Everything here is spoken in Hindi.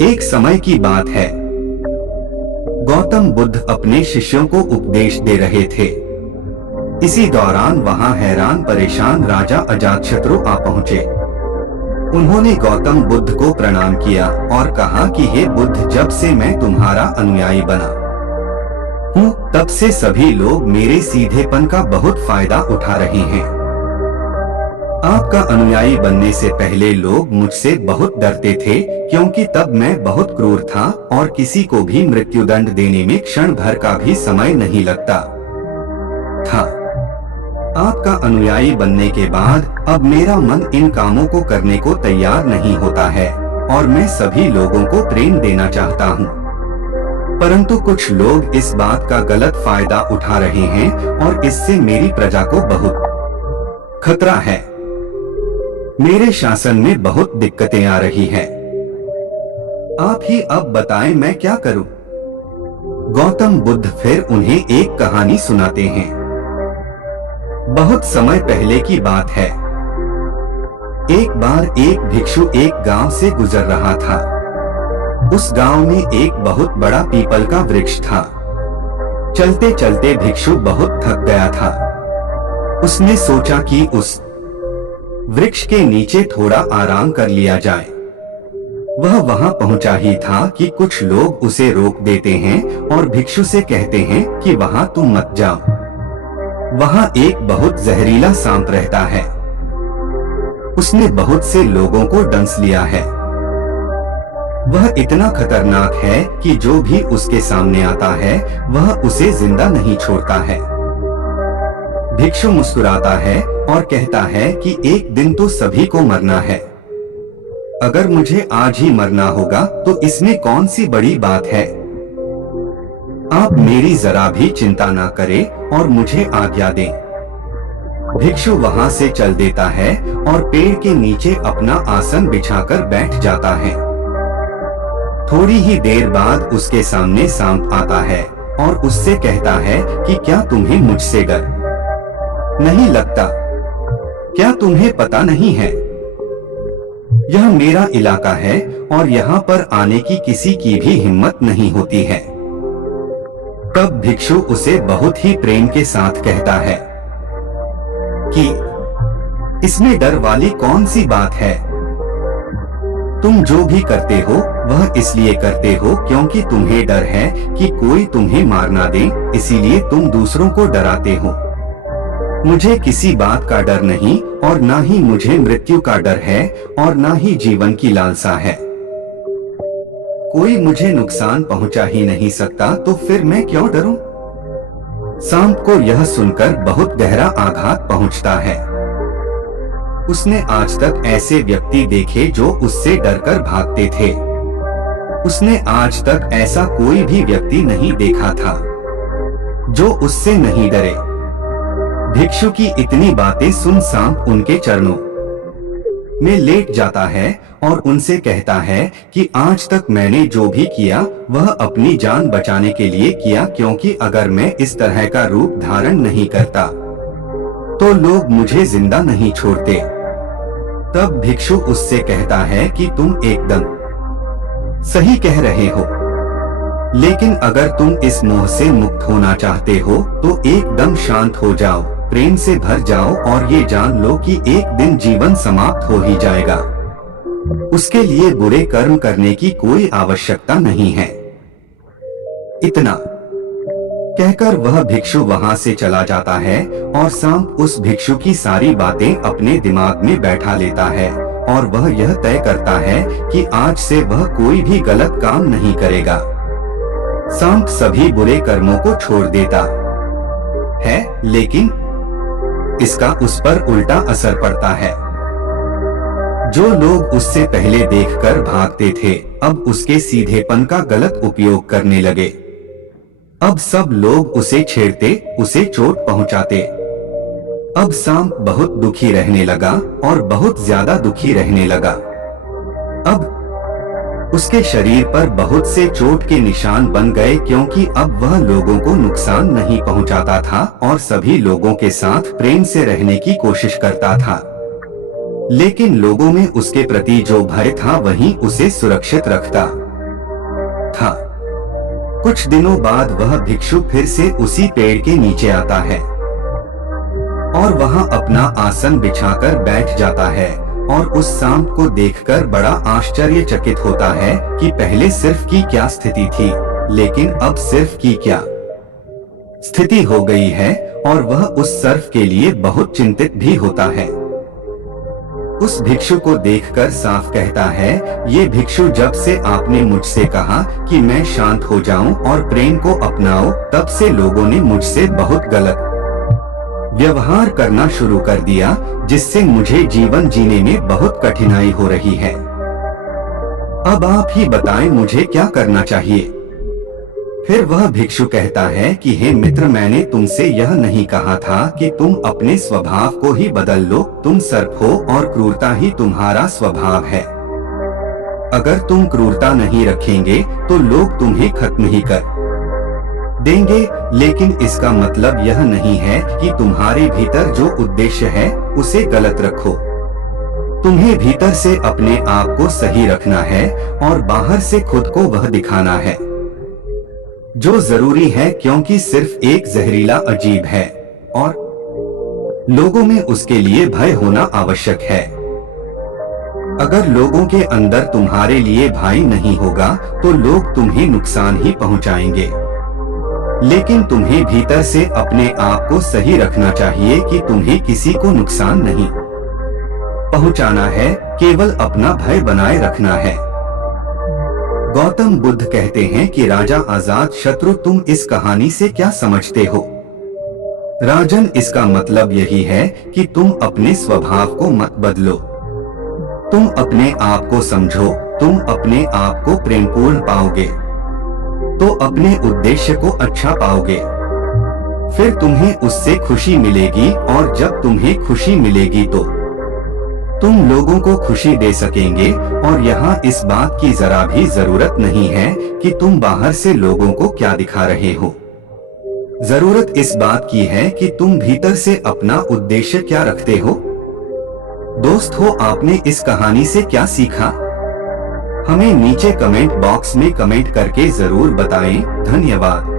एक समय की बात है। गौतम बुद्ध अपने शिष्यों को उपदेश दे रहे थे। इसी दौरान वहां हैरान परेशान राजा अजातशत्रु आ पहुंचे। उन्होंने गौतम बुद्ध को प्रणाम किया और कहा कि हे बुद्ध, जब से मैं तुम्हारा अनुयायी बना हूँ तब से सभी लोग मेरे सीधेपन का बहुत फायदा उठा रहे हैं। आपका अनुयायी बनने से पहले लोग मुझसे बहुत डरते थे, क्योंकि तब मैं बहुत क्रूर था और किसी को भी मृत्युदंड देने में क्षण भर का भी समय नहीं लगता था। आपका अनुयायी बनने के बाद अब मेरा मन इन कामों को करने को तैयार नहीं होता है और मैं सभी लोगों को प्रेम देना चाहता हूँ। परंतु कुछ लोग इस बात का गलत फायदा उठा रहे हैं और इससे मेरी प्रजा को बहुत खतरा है। मेरे शासन में बहुत दिक्कतें आ रही हैं। आप ही अब बताएं मैं क्या करूं? गौतम बुद्ध फिर उन्हें एक कहानी सुनाते हैं। बहुत समय पहले की बात है। एक बार एक भिक्षु एक गांव से गुजर रहा था। उस गांव में एक बहुत बड़ा पीपल का वृक्ष था। चलते चलते भिक्षु बहुत थक गया था। उसने सोचा कि उस वृक्ष के नीचे थोड़ा आराम कर लिया जाए। वह वहां पहुंचा ही था कि कुछ लोग उसे रोक देते हैं और भिक्षु से कहते हैं कि वहां तुम मत जाओ, वहां एक बहुत जहरीला सांप रहता है। उसने बहुत से लोगों को डंस लिया है। वह इतना खतरनाक है कि जो भी उसके सामने आता है वह उसे जिंदा नहीं छोड़ता है। भिक्षु मुस्कुराता है और कहता है कि एक दिन तो सभी को मरना है। अगर मुझे आज ही मरना होगा तो इसमें कौन सी बड़ी बात है। आप मेरी जरा भी चिंता ना करें और मुझे आज्ञा दें। भिक्षु वहां से चल देता है और पेड़ के नीचे अपना आसन बिछाकर बैठ जाता है। थोड़ी ही देर बाद उसके सामने सांप आता है और उससे कहता है कि क्या तुम्हें मुझसे डर नहीं लगता? क्या तुम्हें पता नहीं है यह मेरा इलाका है और यहाँ पर आने की किसी की भी हिम्मत नहीं होती है। तब भिक्षु उसे बहुत ही प्रेम के साथ कहता है कि इसमें डर वाली कौन सी बात है। तुम जो भी करते हो वह इसलिए करते हो क्योंकि तुम्हें डर है कि कोई तुम्हें मार ना दे, इसीलिए तुम दूसरों को डराते हो। मुझे किसी बात का डर नहीं और ना ही मुझे मृत्यु का डर है और ना ही जीवन की लालसा है। कोई मुझे नुकसान पहुंचा ही नहीं सकता तो फिर मैं क्यों डरूं? सांप को यह सुनकर बहुत गहरा आघात पहुंचता है। उसने आज तक ऐसे व्यक्ति देखे जो उससे डरकर भागते थे। उसने आज तक ऐसा कोई भी व्यक्ति नहीं देखा था जो उससे नहीं डरे। भिक्षु की इतनी बातें सुन सांप उनके चरणों में लेट जाता है और उनसे कहता है कि आज तक मैंने जो भी किया वह अपनी जान बचाने के लिए किया, क्योंकि अगर मैं इस तरह का रूप धारण नहीं करता तो लोग मुझे जिंदा नहीं छोड़ते। तब भिक्षु उससे कहता है कि तुम एकदम सही कह रहे हो, लेकिन अगर तुम इस मोह से मुक्त होना चाहते हो तो एकदम शांत हो जाओ, प्रेम से भर जाओ और ये जान लो कि एक दिन जीवन समाप्त हो ही जाएगा। उसके लिए बुरे कर्म करने की कोई आवश्यकता नहीं है। इतना कहकर वह भिक्षु वहां से चला जाता है और सांप उस भिक्षु की सारी बातें अपने दिमाग में बैठा लेता है और वह यह तय करता है कि आज से वह कोई भी गलत काम नहीं करेगा। सांप सभी बुरे कर्मों को छोड़ देता है, लेकिन इसका उस पर उल्टा असर पड़ता है। जो लोग उससे पहले देखकर भागते थे अब उसके सीधेपन का गलत उपयोग करने लगे। अब सब लोग उसे छेड़ते, उसे चोट पहुंचाते। अब सांप बहुत दुखी रहने लगा और बहुत ज्यादा दुखी रहने लगा। अब उसके शरीर पर बहुत से चोट के निशान बन गए, क्योंकि अब वह लोगों को नुकसान नहीं पहुंचाता था और सभी लोगों के साथ प्रेम से रहने की कोशिश करता था। लेकिन लोगों में उसके प्रति जो भय था वही उसे सुरक्षित रखता। था। कुछ दिनों बाद वह भिक्षु फिर से उसी पेड़ के नीचे आता है और वहां अपना आसन बिछाकर बैठ जाता है और उस सांप को देखकर बड़ा आश्चर्यचकित होता है कि पहले सिर्फ की क्या स्थिति थी, लेकिन अब सिर्फ की क्या स्थिति हो गई है और वह उस सर्प के लिए बहुत चिंतित भी होता है। उस भिक्षु को देखकर सांप कहता है, ये भिक्षु, जब से आपने मुझसे कहा कि मैं शांत हो जाऊं और प्रेम को अपनाओ, तब से लोगों ने मुझसे बहुत गलत व्यवहार करना शुरू कर दिया, जिससे मुझे जीवन जीने में बहुत कठिनाई हो रही है। अब आप ही बताएं मुझे क्या करना चाहिए। फिर वह भिक्षु कहता है कि हे मित्र, मैंने तुमसे यह नहीं कहा था कि तुम अपने स्वभाव को ही बदल लो। तुम सर्प हो और क्रूरता ही तुम्हारा स्वभाव है। अगर तुम क्रूरता नहीं रखेंगे तो लोग तुम्हें खत्म ही कर देंगे, लेकिन इसका मतलब यह नहीं है कि तुम्हारे भीतर जो उद्देश्य है उसे गलत रखो। तुम्हें भीतर से अपने आप को सही रखना है और बाहर से खुद को वह दिखाना है जो जरूरी है, क्योंकि सिर्फ एक जहरीला अजीब है और लोगों में उसके लिए भय होना आवश्यक है। अगर लोगों के अंदर तुम्हारे लिए भय नहीं होगा तो लोग तुम्हें नुकसान ही पहुंचाएंगे, लेकिन तुम्हें भीतर से अपने आप को सही रखना चाहिए कि तुम्हें किसी को नुकसान नहीं पहुंचाना है, केवल अपना भय बनाए रखना है। गौतम बुद्ध कहते हैं कि राजा अजात शत्रु, तुम इस कहानी से क्या समझते हो? राजन, इसका मतलब यही है कि तुम अपने स्वभाव को मत बदलो। तुम अपने आप को समझो। तुम अपने आप को प्रेमपूर्ण पाओगे तो अपने उद्देश्य को अच्छा पाओगे। फिर तुम्हें उससे खुशी मिलेगी और जब तुम्हें खुशी मिलेगी तो तुम लोगों को खुशी दे सकेंगे। और यहाँ इस बात की जरा भी जरूरत नहीं है कि तुम बाहर से लोगों को क्या दिखा रहे हो। जरूरत इस बात की है कि तुम भीतर से अपना उद्देश्य क्या रखते हो। दोस्त हो, आपने इस कहानी से क्या सीखा? हमें नीचे कमेंट बॉक्स में कमेंट करके जरूर बताएं। धन्यवाद।